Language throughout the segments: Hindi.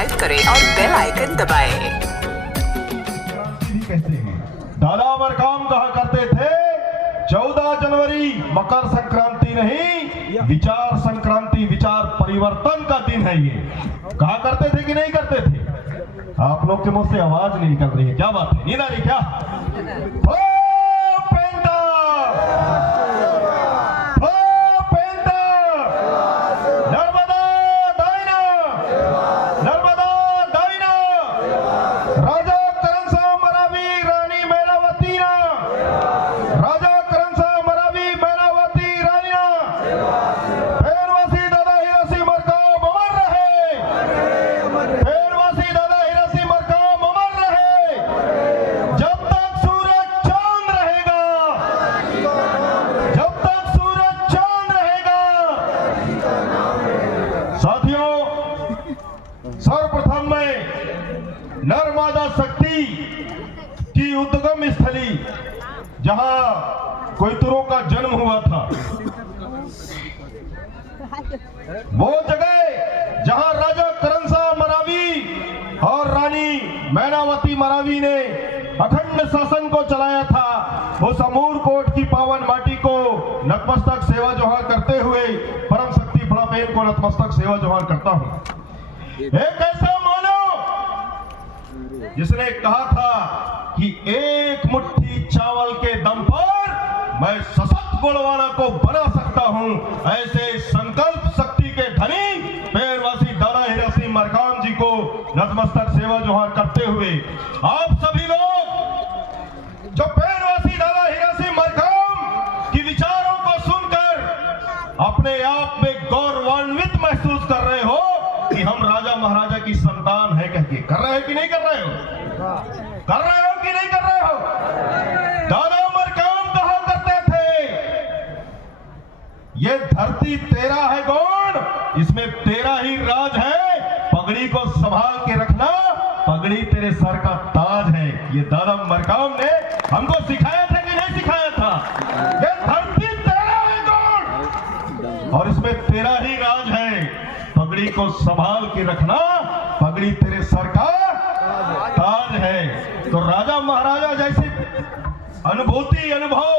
सब्सक्राइब करें और बेल आइकन दबाएं। कहते हैं दादा मरकाम कहा करते थे 14 जनवरी मकर संक्रांति नहीं, विचार संक्रांति, विचार परिवर्तन का दिन है। ये कहा करते थे कि नहीं करते थे? आप लोग के मुंह से आवाज नहीं निकल रही है, क्या बात है? नींद आ रही क्या? सर्वप्रथम में नर्मदा शक्ति की उद्गम स्थली जहां कोयतुरों का जन्म हुआ था, वो जगह जहां राजा करनसाह मरावी और रानी मैनावती मरावी ने अखंड शासन को चलाया था, उस अमूरकोट की पावन माटी को नतमस्तक सेवा जोहार करते हुए परम शक्ति फड़ापेन को नतमस्तक सेवा जोहार करता हूं। एक ऐसा मानो जिसने कहा था कि एक मुट्ठी चावल के दम पर मैं सशक्त गोलवाना को बना सकता हूं, ऐसे संकल्प शक्ति के धनी पेड़वासी दादा हीरा सिंह मरकाम जी को नतमस्तक सेवा जोहार करते हुए आप सभी लोग जो पेड़वासी दादा हीरा सिंह मरकाम की विचारों को सुनकर अपने आप में गौरवान्वित महसूस कर रहे हो कि हम राजा महाराजा की संतान है, कह के कर रहे हो कि नहीं कर रहे हो? कर रहे हो कि नहीं कर रहे हो? दादा मरकाम कहा करते थे ये धरती तेरा है गौड़, इसमें तेरा ही राज है, पगड़ी को संभाल के रखना, पगड़ी तेरे सर का ताज है। ये दादा मरकाम ने हमको सिखाया था कि नहीं सिखाया था? ये धरती तेरा है गौड़ और इसमें तेरा ही राज है, पगड़ी को संभाल के रखना, पगड़ी तेरे सर का ताज है। तो राजा महाराजा जैसी अनुभूति, अनुभव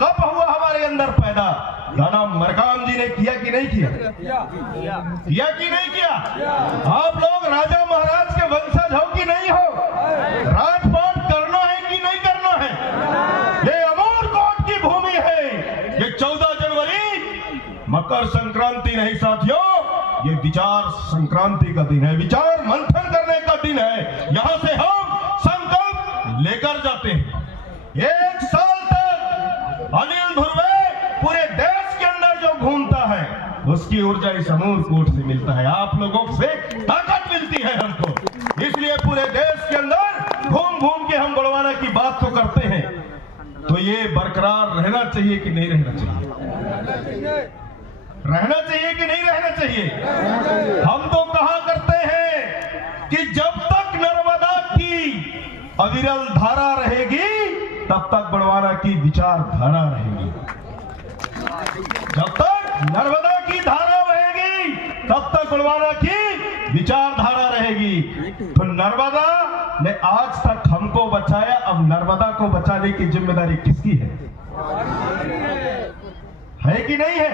कब हुआ हमारे अंदर पैदा? दादा मरकाम जी ने किया कि नहीं किया? किया कि नहीं किया? आप लोग राजा महाराज के वंशज हो कि नहीं हो? राजपाट करना है कि नहीं करना है? ये अमूरकोट की भूमि है, ये 14 जनवरी मकर संक्रांति नहीं साथियों, ये विचार संक्रांति का दिन है, विचार मंथन करने का दिन है। यहां से हम संकल्प लेकर जाते हैं। एक साल तक अनिल ध्रुवे पूरे देश के अंदर जो घूमता है उसकी ऊर्जा इस अमूरकोट से मिलता है, आप लोगों से ताकत मिलती है हमको, इसलिए पूरे देश के अंदर घूम घूम के हम बड़वाना की बात तो करते हैं। तो ये बरकरार रहना चाहिए कि नहीं रहना चाहिए? रहना चाहिए कि नहीं रहना चाहिए? हम तो कहा करते हैं कि जब तक नर्मदा की अविरल धारा रहेगी तब तक बड़वाना की विचारधारा रहेगी। जब तक नर्मदा की धारा रहेगी तब तक बड़वाना की विचारधारा रहेगी। तो नर्मदा ने आज तक हमको बचाया, अब नर्मदा को बचाने की जिम्मेदारी किसकी है कि नहीं है?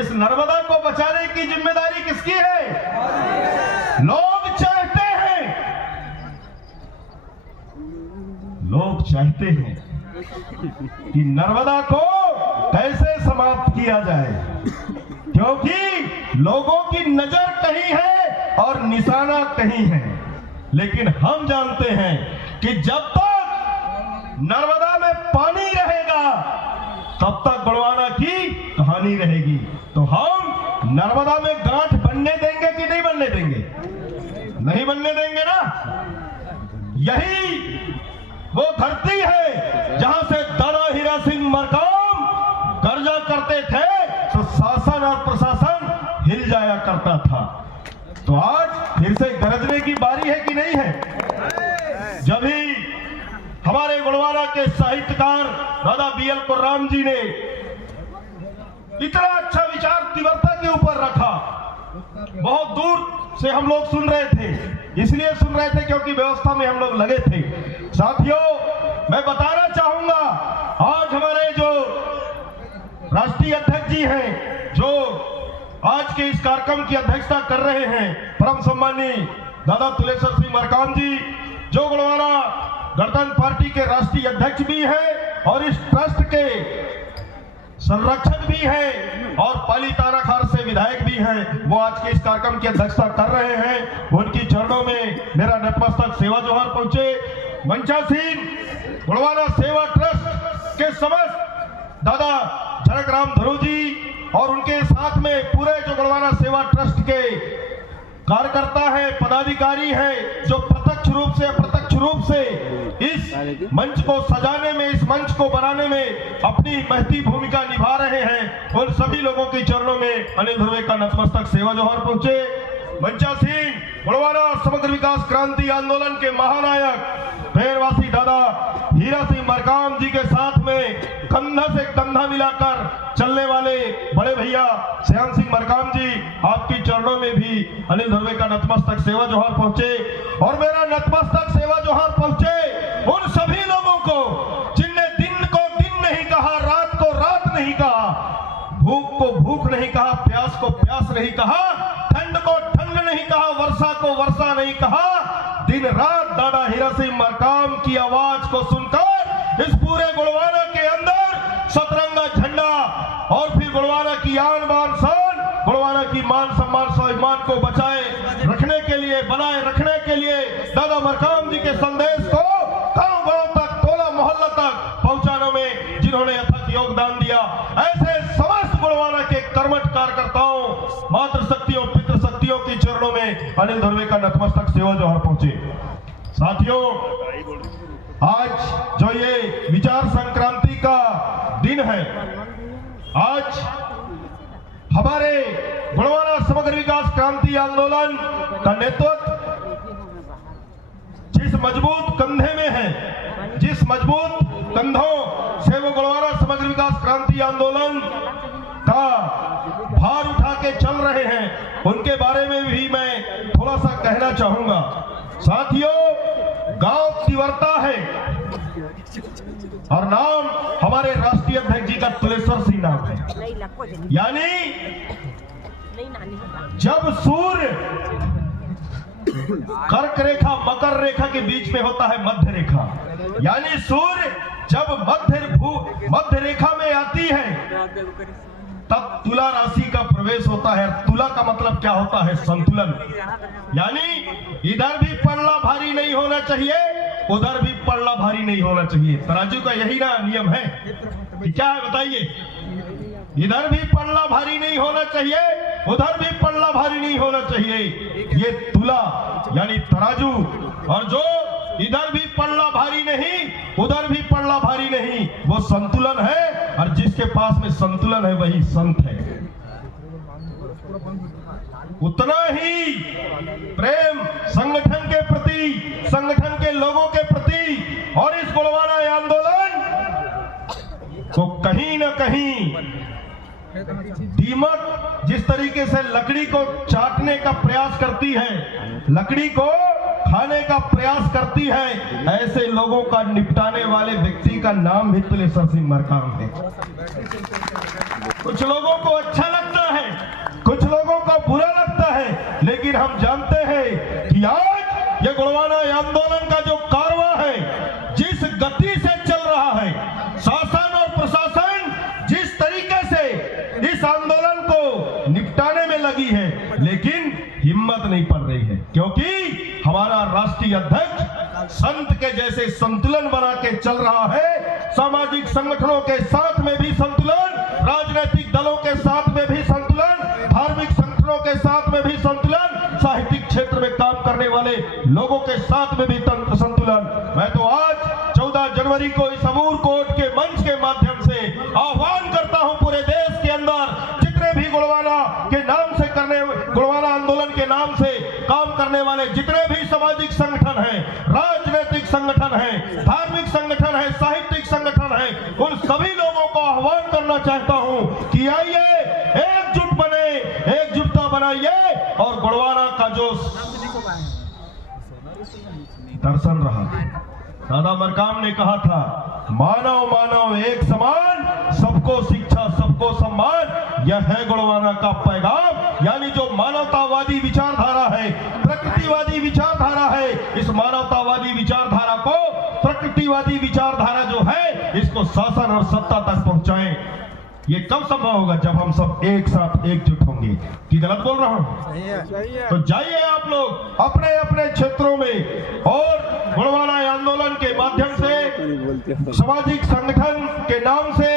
इस नर्मदा को बचाने की जिम्मेदारी किसकी है? लोग चाहते हैं कि नर्मदा को कैसे समाप्त किया जाए, क्योंकि लोगों की नजर कहीं है और निशाना कहीं है। लेकिन हम जानते हैं कि जब तक नर्मदा में पानी रहेगा तब तक बड़वाना की कहानी रहेगी। तो हम नर्मदा में गांठ बनने देंगे कि नहीं बनने देंगे? नहीं बनने देंगे ना। यही वो धरती है जहां से दादा हीरा सिंह मरकाम गर्जा करते थे तो शासन और प्रशासन हिल जाया करता था। तो आज फिर से गरजने की बारी है कि नहीं है? जब ही हमारे गुणवारा के साहित्यकार दादा बीएल कुर्राम जी ने इतना अच्छा विचार तीव्रता के ऊपर रखा, बहुत दूर से हम लोग सुन रहे थे, इसलिए सुन रहे थे क्योंकि व्यवस्था में हम लोग लगे थे। साथियों, मैं बताना चाहूंगा, आज हमारे जो राष्ट्रीय अध्यक्ष जी हैं, जो आज के इस कार्यक्रम की अध्यक्षता कर रहे हैं, परम सम्मानीय दादा तुलेश्वर सिंह मरकाम जी, जो गोड़वाना गणतंत्र पार्टी के राष्ट्रीय अध्यक्ष भी हैं और इस ट्रस्ट के संरक्षक भी हैं और पाली तानाखार से विधायक भी हैं, वो आज के इस कार्यक्रम की अध्यक्षता कर रहे हैं। उनकी चरणों में मेरा नतमस्तक सेवा जोहार पहुंचे। मंचासीन गोड़वाना सेवा ट्रस्ट के समस्त दादा जनक राम धरू जी और उनके साथ में पूरे जो गोड़वाना सेवा ट्रस्ट के कार्यकर्ता है, पदाधिकारी है, जो प्रत्यक्ष रूप से अप्रत्यक्ष रूप से इस मंच को सजाने में, इस मंच को बनाने में अपनी महती भूमिका निभा रहे हैं, उन सभी लोगों के चरणों में अनिल ध्रुवे का नतमस्तक सेवा जोहार पहुंचे। मंचासीन गोड़वाना समग्र विकास क्रांति आंदोलन के महानायक पेड़वासी दादा हीरा सिंह मरकाम जी के साथ में कंधा से कंधा मिलाकर चलने वाले बड़े भैया श्याम सिंह मरकाम जी, आपकी चरणों में भी अनिल ध्रुवे का नतमस्तक सेवा जोहार पहुंचे। और मेरा नतमस्तक सेवा जोहार पहुंचे उन सभी लोगों को जिनने दिन को दिन नहीं कहा, रात को रात नहीं कहा, भूख को भूख नहीं कहा, प्यास को प्यास नहीं कहा, ठंड को ठंड नहीं कहा, वर्षा को वर्षा नहीं कहा, दिन रात दादा हीरा सिंह मरकाम की आवाज को सुनकर इस पूरे गोड़वाना के अंदर सतरंगा झंडा और फिर गोड़वाना की आन बान शान, गोड़वाना की मान सम्मान स्वाभिमान को बचाए रखने के लिए, बनाए रखने के लिए दादा मरकाम जी के संदेश को गांव-गांव तक, टोला मोहल्ला तक पहुंचाने में जिन्होंने अथक योगदान दिया, ऐसे समस्त गोड़वाना के कर्मठ कार्यकर्ताओं, मातृ शक्तियों, पितृ शक्तियों के चरणों में अनिल ध्रुवे का नतमस्तक सेवा जोहार पहुंचे। साथियों, आज जो ये विचार संक्रांति का दिन है, आज हमारे गोड़वाना समग्र विकास क्रांति आंदोलन का नेतृत्व जिस मजबूत कंधे में है, जिस मजबूत कंधों से वो गोड़वाना समग्र विकास क्रांति आंदोलन का भार उठा के चल रहे हैं, उनके बारे में भी मैं थोड़ा सा कहना चाहूंगा। साथियों, गांव तिवरता है और नाम हमारे राष्ट्रीय अध्यक्ष जी का तुलेश्वर सिंह नाम है। यानी जब सूर्य कर्क रेखा मकर रेखा के बीच में होता है मध्य रेखा, यानी सूर्य जब मध्य रेखा में आती है तब तुला राशि का प्रवेश होता है। तुला का मतलब क्या होता है? संतुलन। यानी इधर भी पल्ला भारी नहीं होना चाहिए, उधर भी पल्ला भारी नहीं होना चाहिए। तराजू का यही ना नियम है कि क्या है बताइए? इधर भी पल्ला भारी नहीं होना चाहिए, उधर भी पल्ला भारी नहीं होना चाहिए। ये तुला यानी तराजू, और जो इधर भी पल्ला भारी नहीं, उधर भी पल्ला भारी नहीं, वो संतुलन है। और जिसके पास में संतुलन है वही संत है। उतना ही प्रेम संगठन के प्रति, संगठन के लोगों के प्रति और इस गोड़वाना आंदोलन को कहीं ना कहीं दीमक जिस तरीके से लकड़ी को चाटने का प्रयास करती है, लकड़ी को खाने का प्रयास करती है, ऐसे लोगों का निपटाने वाले व्यक्ति का नाम भी तुलेश्वर सिंह मरकाम है। कुछ लोगों को अच्छा लगता है, कुछ लोगों को बुरा लगता है, लेकिन हम जानते हैं कि आज ये गोड़वाना आंदोलन का जो कारवां है, जिस गति से चल रहा है, शासन और प्रशासन जिस तरीके से इस आंदोलन को निपटाने में लगी है, लेकिन हिम्मत नहीं पड़ रही है, क्योंकि हमारा राष्ट्रीय अध्यक्ष संत के जैसे संतुलन बना के चल रहा है। सामाजिक संगठनों के साथ में भी संतुलन, राजनीतिक दलों के साथ में भी संतुलन, धार्मिक संगठनों के साथ में भी संतुलन, साहित्यिक क्षेत्र में काम करने वाले लोगों के साथ में भी संतुलन। मैं तो आज 14 जनवरी को इस अमूर कोर्ट के मंच के माध्यम से आह्वान करता हूं पूरे देश के अंदर जितने भी गोड़वाना के नाम से गोड़वाना आंदोलन के नाम से काम करने वाले जितने भी सामाजिक संगठन हैं, राजनीतिक संगठन हैं, धार्मिक संगठन हैं, साहित्यिक संगठन हैं, उन सभी लोगों को आह्वान करना चाहता हूं कि आइए एकजुट बने, एकजुटता बनाइए और गुणवाना का जो दर्शन रहा। दादा मरकाम ने कहा था, मानव मानव एक समान, सबको शिक्षा सबको सम्मान, यह है गुणवाना का पैगाम। यानी जो मानवतावादी विचारधारा है, प्रकृतिवादी विचारधारा है, इस मानवतावादी विचारधारा को प्रकृतिवादी विचारधारा जो है, इसको शासन और सत्ता तक पहुंचाएं। ये कब संभव होगा? जब हम सब एक साथ एकजुट होंगे। कि गलत बोल रहा हूं? तो जाइए आप लोग अपने अपने क्षेत्रों में और गुणवाना आंदोलन के माध्यम से, सामाजिक संगठन के नाम से,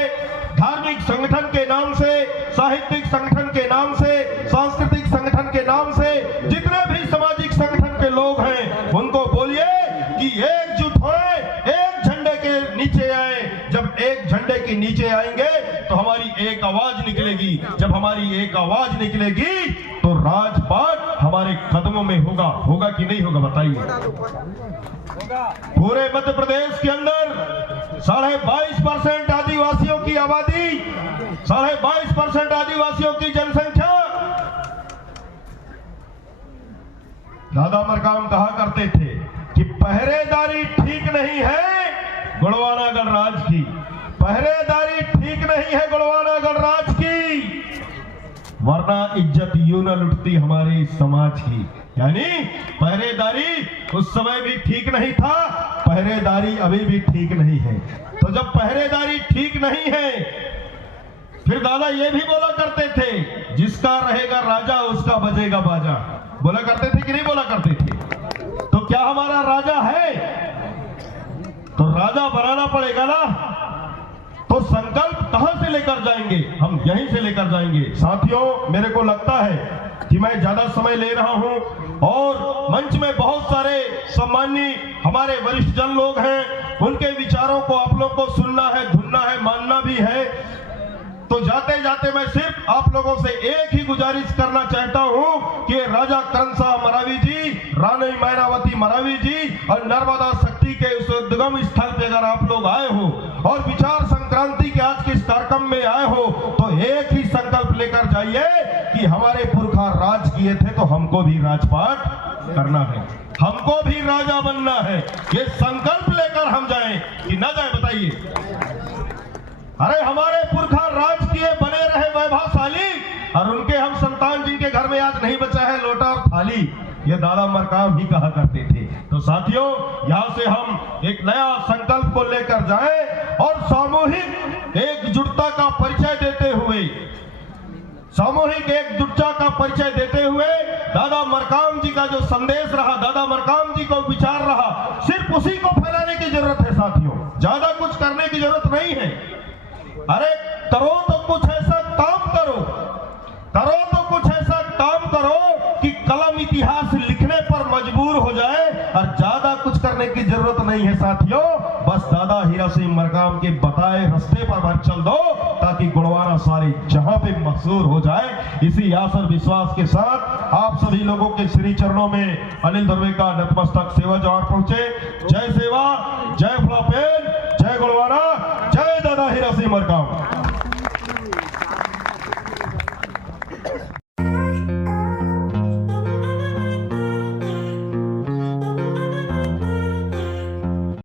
धार्मिक संगठन के नाम से, साहित्यिक संगठन के नाम से, सांस्कृतिक संगठन के नाम से, जितने भी सामाजिक संगठन के लोग हैं उनको बोलिए कि एकजुट होए, एक झंडे के नीचे आए। जब एक झंडे के नीचे आएंगे तो हमारी एक आवाज निकलेगी। जब हमारी एक आवाज निकलेगी तो राजपाट हमारे कदमों में होगा। होगा कि नहीं होगा बताइए? पूरे मध्य प्रदेश के अंदर 22.5% आदिवासियों की आबादी, 22.5% आदिवासियों की जनसंख्या। दादा मरकाम कहा करते थे कि पहरेदारी ठीक नहीं है गुणवाना गणराज की, पहरेदारी ठीक नहीं है गुणवाना गणराज की, वरना इज्जत यूं न लुटती हमारे इस समाज की। यानी पहरेदारी उस समय भी ठीक नहीं था, पहरेदारी अभी भी ठीक नहीं है। तो जब पहरेदारी ठीक नहीं है, फिर दादा ये भी बोला करते थे, जिसका रहेगा राजा उसका बजेगा बाजा। बोला करते थे कि नहीं बोला करते थे? तो क्या हमारा राजा है? तो राजा बनाना पड़ेगा ना। तो संकल्प कहां से लेकर जाएंगे? हम यहीं से लेकर जाएंगे। साथियों, मेरे को लगता है कि मैं ज्यादा समय ले रहा हूं और मंच में बहुत सारे सम्मानीय हमारे वरिष्ठ जन लोग हैं, उनके विचारों को आप लोग को सुनना है, धुनना है, मानना भी है। तो जाते जाते मैं सिर्फ आप लोगों से एक ही गुजारिश करना चाहता हूं कि राजा करनशाह मरावी जी, रानी मैनावती मरावी जी और नर्मदा शक्ति के उस उद्गम स्थल पे अगर आप लोग आए हो और विचार संक्रांति के आज के इस कार्यक्रम में आए हो, तो एक ही संकल्प लेकर जाइए कि हमारे पुरखा राज किए थे तो हमको भी राजपाट करना है, हमको भी राजा बनना है। ये संकल्प लेकर हम जाएं कि ना जाए बताइए? अरे हमारे पुरखा राज किए, बने रहे वैभवशाली, और उनके हम संतान जिनके घर में आज नहीं बचा है लोटा और थाली, ये दादा मरकाम ही कहा करते थे। तो साथियों, यहां से हम एक नया संकल्प को लेकर जाएं और सामूहिक एकजुटता का परिचय देते हुए, सामूहिक एकजुटता का परिचय देते हुए दादा मरकाम जी का जो संदेश रहा, दादा मरकाम जी को विचार रहा, सिर्फ उसी को फैलाने की जरूरत है साथियों, ज्यादा कुछ करने की जरूरत नहीं है। अरे करो तो कुछ ऐसा काम करो, करो तो कुछ ऐसा काम करो कि कलम इतिहास लिखने पर मजबूर हो जाए, और ज्यादा कुछ करने की जरूरत नहीं है साथियों। बस दादा हीरा सिंह मरकाम के बताए रास्ते पर भर चल दो ताकि गुणवाना सारे जहां पे मशहूर हो जाए। इसी आस और विश्वास के साथ आप सभी लोगों के श्री चरणों में अनिल दर्वे का नतमस्तक सेवा जवाहर पहुंचे। जय सेवा, जय फ्लॉपेन, जय गुणवाना, जय दादा हीरा सिंह मरकाम।